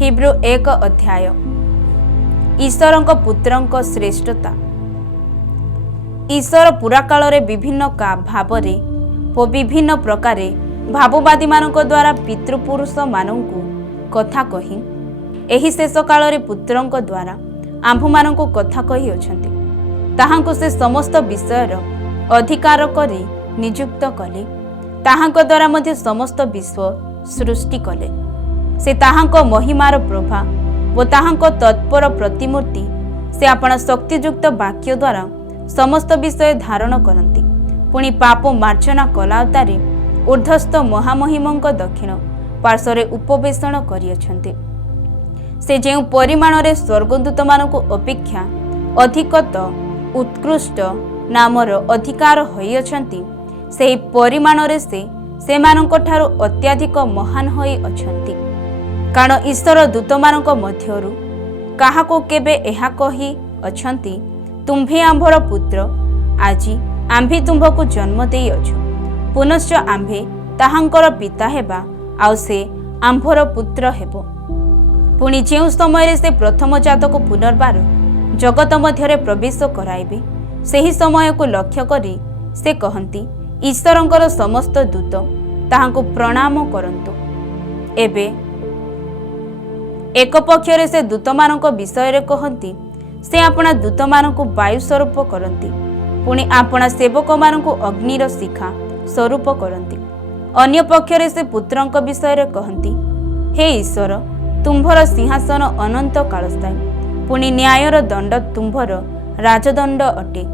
Hebrew 1 अध्याय। ईश्वरଙ୍କ पुत्रଙ୍କ श्रेष्ठता। ईश्वर पूरा काल रे विभिन्न भावरे व विभिन्न प्रकारे भाववादी मानक द्वारा पितृपुरुष मानकु कथा कही एही शेष काल रे पुत्रଙ୍କ द्वारा आम्भ मानकु कथा कही अछंती। ताहांको से समस्त विषयर अधिकार करी नियुक्त कले। ताहांको द्वारा मध्य समस्त विश्व सृष्टि कले। से ताहांको महिमार प्रभा व ताहांको तत्पर प्रतिमूर्ति से आपण शक्तियुक्त वाक्य द्वारा समस्त विषय धारण करती। पुणी पाप मार्जना कलावतारे ऊर्ध्वस्थ महामहिमंक दक्षिण पार्श्वरे उपवेशन करियछन्ते। से जेउ परिमाण रे स्वर्गदूत मानकु अपेक्षा अधिकत उत्कृष्ट नामर अधिकार होइछन्ति, सेही परिमाण रे से मानक ठारो अत्याधिक महान होई अछन्ति। कारण ईश्वर दूतमानक मध्यरु काहाको केबे एहा कही अछन्ति, तुम्भे आम्भर पुत्र, आजि आम्भे तुम्भको जन्म देई अछु। पुनश्च आम्भे ताहांकर पिता हेबा, आउ से आम्भर पुत्र हेबो। पुणी जेउ समय से प्रथम जातक पुनर्बार जगत मध्यरे प्रवेश कराइबे, सेही समय को लक्ष्य करी से कहंती, ईश्वरंकर समस्त दूत ताहांको प्रणाम करंतु। एबे एक पक्षरे से दूतमानक विषय रे कहंती, से आपणा दूतमानकु वायु स्वरूप करंती। पुणी आपणा सेवक मानकु अग्निर शिखा स्वरूप करंती। अन्य पक्षरे से पुत्रंक विषय रे कहंती, हे ईश्वर, तुम्भर सिंहासन अनंत काल स्थायी। पुणी न्यायर दंड तुम्भर राजदंड अटे।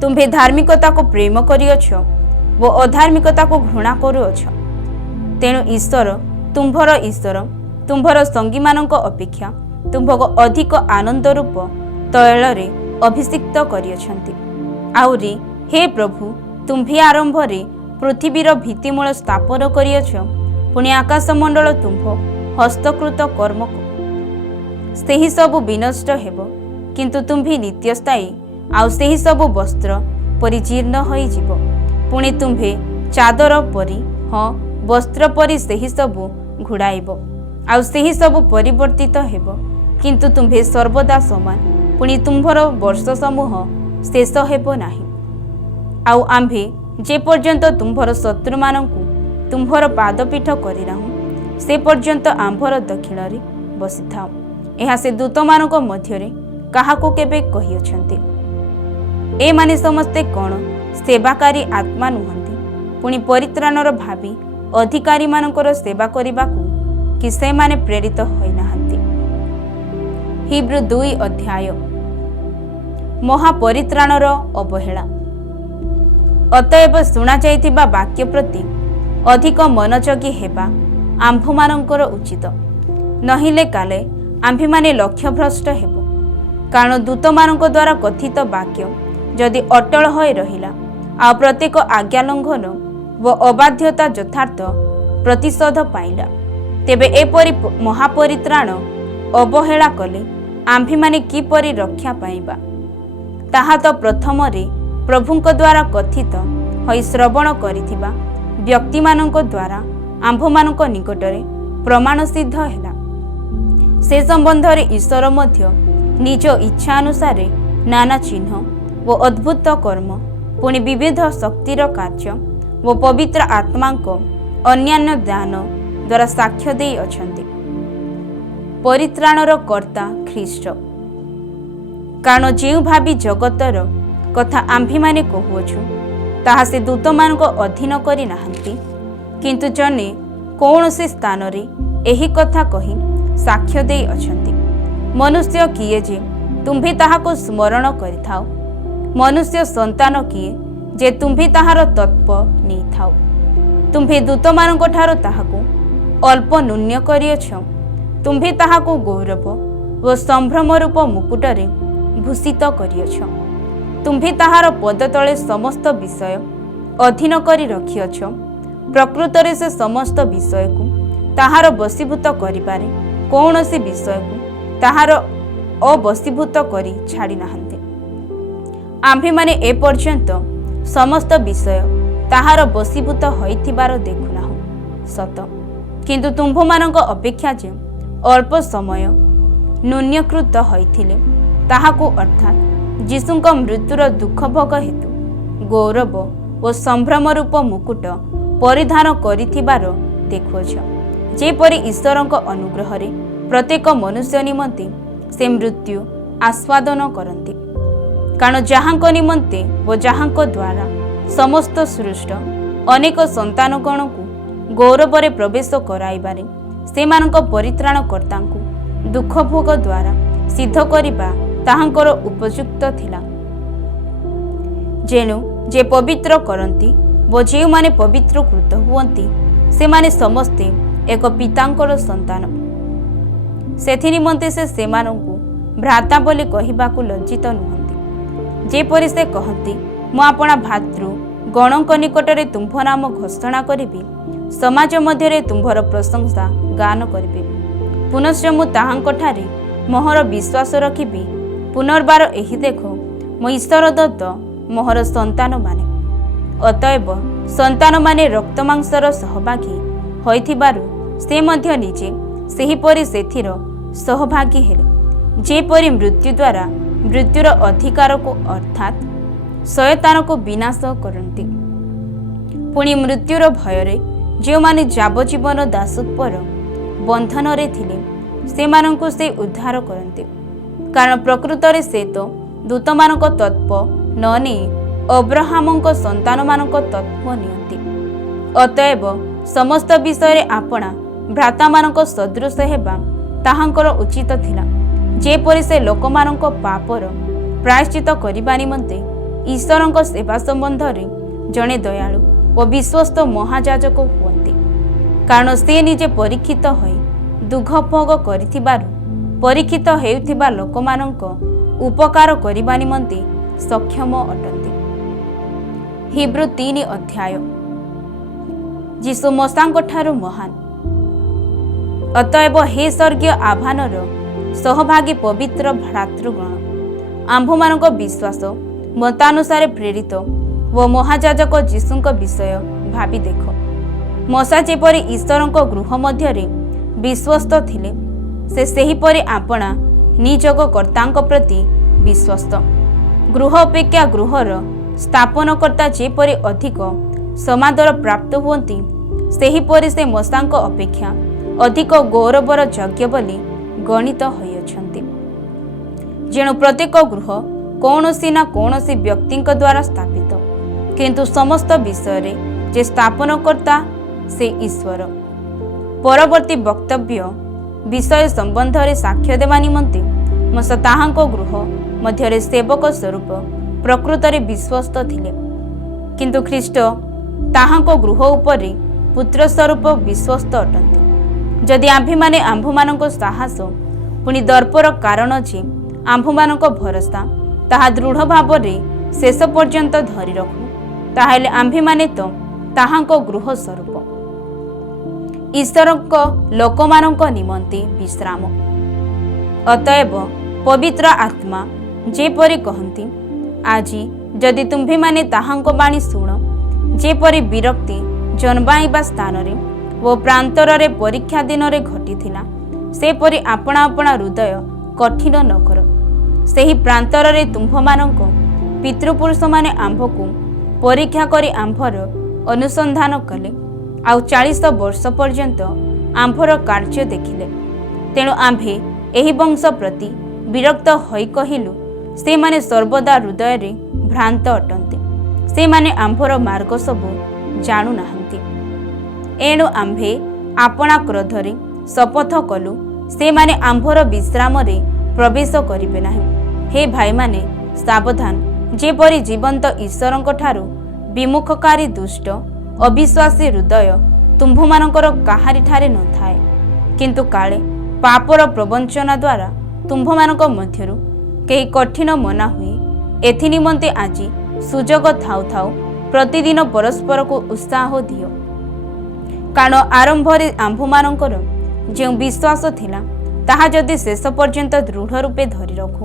तुम्भे धार्मिकता को प्रेम करिअछ व अधार्मिकता को घृणा करुअछ। तेणु ईश्वर तुम्भर संगी मानक अपेक्षा तुम्भको अधिक आनंद रूप तैल रे अभिषिक्त करियछन्ति। आउरी हे प्रभु, तुम्भे आरंभ रे पृथ्वीर भित्तिमूल स्थापन करियछ। पुणी आकाशमंडल तुम्भ हस्तकृत कर्म सेही सबु विनष्ट हेबो, किंतु तुम्भे नित्यस्थायी। आउ सेही सबु वस्त्र परिजीर्ण होई जिवो। पुणी तुम्भे चादर परी, हाँ वस्त्र परी सेही सबु घुड़ाइबो। आउ सेही सबु परिवर्तित हेबो, किंतु तुम्भे सर्वदा समान। पुणी तुम्भर वर्ष समूह शेष हेबो नाही। आउ आम्भे जे पर्यंत तुम्भर शत्रु मानकु तुम्भर पादपीठ करिनाहु, से पर्यंत आम्भर दक्षिण रे बसिथाउ। एहा से दूत मानक मध्यरे काहाको केबे कहियछन्ति। ए माने समस्ते कोन सेवाकारी आत्मा नुहंती, पुणी परित्राणर भावी अधिकारी मानकर सेवा करिबाकू कि से माने प्रेरित होई नाहंती। हिब्रू 2 अध्याय। महापरित्राणर अवहेला। अतएव शुणा जाइथिबा वाक्य प्रति अधिक मनोजगी हेबा आम्भमानंकर उचित, नहिले काले आम्भेमाने लक्ष्यभ्रष्ट हेबो। कारण दूतमानंक द्वारा कथित वाक्य जदि अटल होई रहिला, आ प्रत्येक आज्ञा लंघन व अबाध्यता यथार्थ प्रतिशोध पाइला, तेबे एपरि महापरित्राण अवहेला कले आम्भेमाने किपरि रक्षा पाइबा? ताहा तो प्रथम रे प्रभुंक द्वारा कथित होई श्रवण करिथिबा व्यक्ति मानक द्वारा आम्भमानक निकटरे प्रमाण सिद्ध हैला। से संबंध रे ईश्वर मध्य निज इच्छा अनुसारे नाना चिन्ह व अद्भुत कर्म, पुणी विविध शक्तिर कार्य व पवित्र आत्मांक अन्यान्य दान द्वारा साक्ष्य देई अछन्ति। परित्राणर कर्ता ख्रीष्ट। कारण जेउ भावी जगतर कथा आम्भेमाने कहुअछु, ताहा से दूतमानक अधीन करि नाहंती, किंतु जने कौनसी स्थान रे एही कथा कही साक्ष्य देई अछन्ति। मनुष्य किए जे तुम्भे ताहाको स्मरण करिथाओ, मनुष्य संतान किए जे तुम्भे ताहार तत्व नेइथाओ। तुम्भे दूतमानक ठारो ताहाको अल्प न्यून्य करियछ। तुम्भे ताहाको गौरव व संभ्रम रूप मुकुटरे भूषित करियछ। तुम्भे ताहार पद तले समस्त विषय अधीन करी रखियछ। प्रकृतरे से समस्त विषय को ताहार वशीभूत करिपारे, कौनसी विषय को ताहार अवशीभूत करी छाड़ी नाहंती। आम्भे माने ए पर्यंत समस्त विषय ताहार वशीभूत होइथिबार देखुनाहु सत, किंतु तुम्भमानक अपेक्षा जे ଅଳ୍ପ ସମୟ ନ୍ୟୁନୀକୃତ ହୋଇଥିଲେ ତାହାକୁ ଅର୍ଥାତ୍ ଯୀଶୁଙ୍କ ମୃତ୍ୟୁର ଦୁଃଖ ଭୋଗ ହେତୁ ଗୌରବ ଓ ସମ୍ଭ୍ରମ ରୂପ ମୁକୁଟ ପରିଧାନ କରିଥିବାର ଦେଖୁଅଛ। ଯେପରି ଈଶ୍ୱରଙ୍କ ଅନୁଗ୍ରହରେ ପ୍ରତ୍ୟେକ ମନୁଷ୍ୟ ନିମନ୍ତେ ସେ ମୃତ୍ୟୁ ଆସ୍ୱାଦନ କରନ୍ତି। କାରଣ ଯାହାଙ୍କ ନିମନ୍ତେ ଓ ଯାହାଙ୍କ ଦ୍ୱାରା ସମସ୍ତ ସୃଷ୍ଟ ଅନେକ ସନ୍ତାନଗଣକୁ ଗୌରବରେ ପ୍ରବେଶ କରାଇବାରେ ସେମାନଙ୍କ ପରିତ୍ରାଣକର୍ତ୍ତାଙ୍କୁ ଦୁଃଖ ଭୋଗ ଦ୍ୱାରା ସିଦ୍ଧ କରିବା ତାହାଙ୍କର ଉପଯୁକ୍ତ ଥିଲା। ଯେଣୁ ଯେ ପବିତ୍ର କରନ୍ତି ଓ ଯେଉଁମାନେ ପବିତ୍ରକୃତ ହୁଅନ୍ତି ସେମାନେ ସମସ୍ତେ ଏକ ପିତାଙ୍କର ସନ୍ତାନ। ସେଥିନିମନ୍ତେ ସେ ସେମାନଙ୍କୁ ଭ୍ରାତା ବୋଲି କହିବାକୁ ଲଜ୍ଜିତ ନୁହନ୍ତି। ଯେପରି ସେ କହନ୍ତି, ମୁଁ ଆପଣା ଭାତୃ ଗଣଙ୍କ ନିକଟରେ ତୁମ୍ଭ ନାମ ଘୋଷଣା କରିବି, ସମାଜ ମଧ୍ୟରେ ତୁମ୍ଭର ପ୍ରଶଂସା ଗାନ କରିବି। ପୁନଶ୍ଚ ମୁଁ ତାହାଙ୍କଠାରେ ମୋହର ବିଶ୍ୱାସ ରଖିବି। ପୁନର୍ବାର ଏହି ଦେଖ, ମୋ ଈଶ୍ୱର ଦତ୍ତ ମୋହର ସନ୍ତାନମାନେ। ଅତଏବ ସନ୍ତାନମାନେ ରକ୍ତମାଂସର ସହଭାଗୀ ହୋଇଥିବାରୁ ସେ ମଧ୍ୟ ନିଜେ ସେହିପରି ସେଥିର ସହଭାଗୀ ହେଲେ। ଯେପରି ମୃତ୍ୟୁ ଦ୍ୱାରା ମୃତ୍ୟୁର ଅଧିକାରକୁ ଅର୍ଥାତ୍ ଶୟତାନକୁ ବିନାଶ କରନ୍ତି, ପୁଣି ମୃତ୍ୟୁର ଭୟରେ ଯେଉଁମାନେ ଯାବଜୀବନ ଦାସତ୍ୱର ବନ୍ଧନରେ ଥିଲେ ସେମାନଙ୍କୁ ସେ ଉଦ୍ଧାର କରନ୍ତି। କାରଣ ପ୍ରକୃତରେ ସେ ତ ଦୂତମାନଙ୍କ ତତ୍ତ୍ୱ ନ ନେଇ ଅବ୍ରାହାମଙ୍କ ସନ୍ତାନମାନଙ୍କ ତତ୍ତ୍ୱ ନିଅନ୍ତି। ଅତଏବ ସମସ୍ତ ବିଷୟରେ ଆପଣା ଭ୍ରାତାମାନଙ୍କ ସଦୃଶ ହେବା ତାହାଙ୍କର ଉଚିତ ଥିଲା। ଯେପରି ସେ ଲୋକମାନଙ୍କ ପାପର ପ୍ରାୟଶ୍ଚିତ କରିବା ନିମନ୍ତେ ଈଶ୍ୱରଙ୍କ ସେବା ସମ୍ବନ୍ଧରେ ଜଣେ ଦୟାଳୁ ଓ ବିଶ୍ୱସ୍ତ ମହାଯାଜକ ହୁଅନ୍ତି। କାରଣ ସେ ନିଜେ ପରୀକ୍ଷିତ ହୋଇ ଦୁଃଖ ଭୋଗ କରିଥିବାରୁ ପରୀକ୍ଷିତ ହେଉଥିବା ଲୋକମାନଙ୍କ ଉପକାର କରିବା ନିମନ୍ତେ ସକ୍ଷମ ଅଟନ୍ତି। ହିବ୍ରୁ 3 ଅଧ୍ୟାୟ। ଯୀଶୁ ମଶାଙ୍କ ଠାରୁ ମହାନ। ଅତଏବ ହେ ସ୍ୱର୍ଗୀୟ ଆହ୍ୱାନର ସହଭାଗୀ ପବିତ୍ର ଭ୍ରାତୃଗଣ, ଆମ୍ଭମାନଙ୍କ ବିଶ୍ୱାସ ମତାନୁସାରେ ପ୍ରେରିତ ଓ ମହାଯାଜକ ଯୀଶୁଙ୍କ ବିଷୟ ଭାବି ଦେଖ। ମଶା ଯେପରି ଈଶ୍ୱରଙ୍କ ଗୃହ ମଧ୍ୟରେ ବିଶ୍ୱସ୍ତ ଥିଲେ, ସେ ସେହିପରି ଆପଣା ନିଯୋଗ କର୍ତ୍ତାଙ୍କ ପ୍ରତି ବିଶ୍ୱସ୍ତ। ଗୃହ ଅପେକ୍ଷା ଗୃହର ସ୍ଥାପନକର୍ତ୍ତା ଯେପରି ଅଧିକ ସମାଦର ପ୍ରାପ୍ତ ହୁଅନ୍ତି, ସେହିପରି ସେ ମଶାଙ୍କ ଅପେକ୍ଷା ଅଧିକ ଗୌରବର ଯୋଗ୍ୟ ବୋଲି ଗଣିତ ହୋଇଅଛନ୍ତି। ଯେଣୁ ପ୍ରତ୍ୟେକ ଗୃହ କୌଣସି ନା କୌଣସି ବ୍ୟକ୍ତିଙ୍କ ଦ୍ୱାରା ସ୍ଥାପିତ, କିନ୍ତୁ ସମସ୍ତ ବିଷୟରେ ଯେ ସ୍ଥାପନକର୍ତ୍ତା ସେ ଈଶ୍ୱର। ପରବର୍ତ୍ତୀ ବକ୍ତବ୍ୟ ବିଷୟ ସମ୍ବନ୍ଧରେ ସାକ୍ଷ୍ୟ ଦେବା ନିମନ୍ତେ ମଶା ତାହାଙ୍କ ଗୃହ ମଧ୍ୟରେ ସେବକ ସ୍ୱରୂପ ପ୍ରକୃତରେ ବିଶ୍ୱସ୍ତ ଥିଲେ, କିନ୍ତୁ ଖ୍ରୀଷ୍ଟ ତାହାଙ୍କ ଗୃହ ଉପରେ ପୁତ୍ର ସ୍ୱରୂପ ବିଶ୍ୱସ୍ତ ଅଟନ୍ତି। ଯଦି ଆମ୍ଭେମାନେ ଆମ୍ଭମାନଙ୍କ ସାହସ ପୁଣି ଦର୍ପର କାରଣ ଯେ ଆମ୍ଭମାନଙ୍କ ଭରସା ତାହା ଦୃଢ଼ ଭାବରେ ଶେଷ ପର୍ଯ୍ୟନ୍ତ ଧରି ରଖୁ, ତାହେଲେ ଆମ୍ଭେମାନେ ତ ତାହାଙ୍କ ଗୃହ ସ୍ୱରୂପ, ଈଶ୍ୱରଙ୍କ ଲୋକମାନଙ୍କ ନିମନ୍ତେ ବିଶ୍ରାମ। ଅତଏବ ପବିତ୍ର ଆତ୍ମା ଯେପରି କହନ୍ତି, ଆଜି ଯଦି ତୁମ୍ଭେମାନେ ତାହାଙ୍କ ବାଣୀ ଶୁଣ, ଯେପରି ବିରକ୍ତି ଜନ୍ମାଇବା ସ୍ଥାନରେ ଓ ପ୍ରାନ୍ତରରେ ପରୀକ୍ଷା ଦିନରେ ଘଟିଥିଲା, ସେପରି ଆପଣା ଆପଣା ହୃଦୟ କଠିନ ନ କର। ସେହି ପ୍ରାନ୍ତରରେ ତୁମ୍ଭମାନଙ୍କ ପିତୃପୁରୁଷମାନେ ଆମ୍ଭକୁ ପରୀକ୍ଷା କରି ଆମ୍ଭର ଅନୁସନ୍ଧାନ କଲେ, ଆଉ 40 ବର୍ଷ ପର୍ଯ୍ୟନ୍ତ ଆମ୍ଭର କାର୍ଯ୍ୟ ଦେଖିଲେ। ତେଣୁ ଆମ୍ଭେ ଏହି ବଂଶ ପ୍ରତି ବିରକ୍ତ ହୋଇ କହିଲୁ, ସେମାନେ ସର୍ବଦା ହୃଦୟରେ ଭ୍ରାନ୍ତ ଅଟନ୍ତି, ସେମାନେ ଆମ୍ଭର ମାର୍ଗ ସବୁ ଜାଣୁନାହାନ୍ତି। ଏଣୁ ଆମ୍ଭେ ଆପଣା କ୍ରୋଧରେ ଶପଥ କଲୁ, ସେମାନେ ଆମ୍ଭର ବିଶ୍ରାମରେ ପ୍ରବେଶ କରିବେ ନାହିଁ। ହେ ଭାଇମାନେ, ସାବଧାନ, ଯେପରି ଜୀବନ୍ତ ଈଶ୍ୱରଙ୍କ ଠାରୁ ବିମୁଖକାରୀ ଦୁଷ୍ଟ ଅବିଶ୍ୱାସୀ ହୃଦୟ ତୁମ୍ଭମାନଙ୍କର କାହାରିଠାରେ ନଥାଏ, କିନ୍ତୁ କାଳେ ପାପର ପ୍ରବଞ୍ଚନା ଦ୍ୱାରା ତୁମ୍ଭମାନଙ୍କ ମଧ୍ୟରୁ କେହି କଠିନ ମନା ହୁଏ। ଏଥି ନିମନ୍ତେ ଆଜି ସୁଯୋଗ ଥାଉ ଥାଉ ପ୍ରତିଦିନ ପରସ୍ପରକୁ ଉତ୍ସାହ ଦିଅ। କାରଣ ଆରମ୍ଭରେ ଆମ୍ଭମାନଙ୍କର ଯେଉଁ ବିଶ୍ୱାସ ଥିଲା, ତାହା ଯଦି ଶେଷ ପର୍ଯ୍ୟନ୍ତ ଦୃଢ଼ ରୂପେ ଧରି ରଖୁ,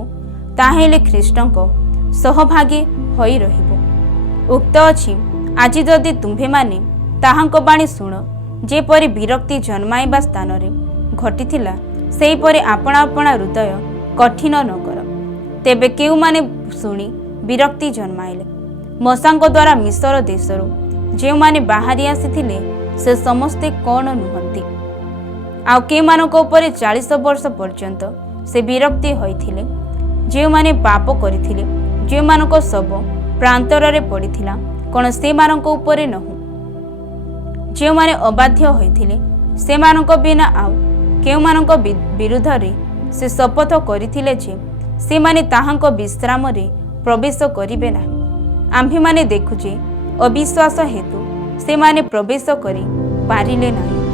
ତାହେଲେ ଖ୍ରୀଷ୍ଟଙ୍କ ସହଭାଗୀ ହୋଇ ରହିବ। ଉକ୍ତ ଅଛି, ଆଜି ଯଦି ତୁମ୍ଭେମାନେ ତାହାଙ୍କ ବାଣୀ ଶୁଣ, ଯେପରି ବିରକ୍ତି ଜନ୍ମାଇବା ସ୍ଥାନରେ ଘଟିଥିଲା, ସେହିପରି ଆପଣା ଆପଣା ହୃଦୟ କଠିନ ନ କର। ତେବେ କେଉଁମାନେ ଶୁଣି ବିରକ୍ତି ଜନ୍ମାଇଲେ। ମଶାଙ୍କ ଦ୍ୱାରା ମିଶର ଦେଶରୁ ଯେଉଁମାନେ ବାହାରି ଆସିଥିଲେ ସେ ସମସ୍ତେ କ'ଣ ନୁହନ୍ତି? ଆଉ କେଉଁମାନଙ୍କ ଉପରେ 40 ବର୍ଷ ପର୍ଯ୍ୟନ୍ତ ସେ ବିରକ୍ତି ହୋଇଥିଲେ? ଯେଉଁମାନେ ପାପ କରିଥିଲେ, ଯେଉଁମାନଙ୍କ ଶବ ପ୍ରାନ୍ତରରେ ପଡ଼ିଥିଲା, କ'ଣ ସେମାନଙ୍କ ଉପରେ ନୁହଁ? ଯେଉଁମାନେ ଅବାଧ୍ୟ ହୋଇଥିଲେ ସେମାନଙ୍କ ବିନା ଆଉ କେଉଁମାନଙ୍କ ବିରୁଦ୍ଧରେ ସେ ଶପଥ କରିଥିଲେ ଯେ ସେମାନେ ତାହାଙ୍କ ବିଶ୍ରାମରେ ପ୍ରବେଶ କରିବେ ନାହିଁ। ଆମ୍ଭେମାନେ ଦେଖୁଛେ ଅବିଶ୍ୱାସ ହେତୁ ସେମାନେ ପ୍ରବେଶ କରି ପାରିଲେ ନାହିଁ।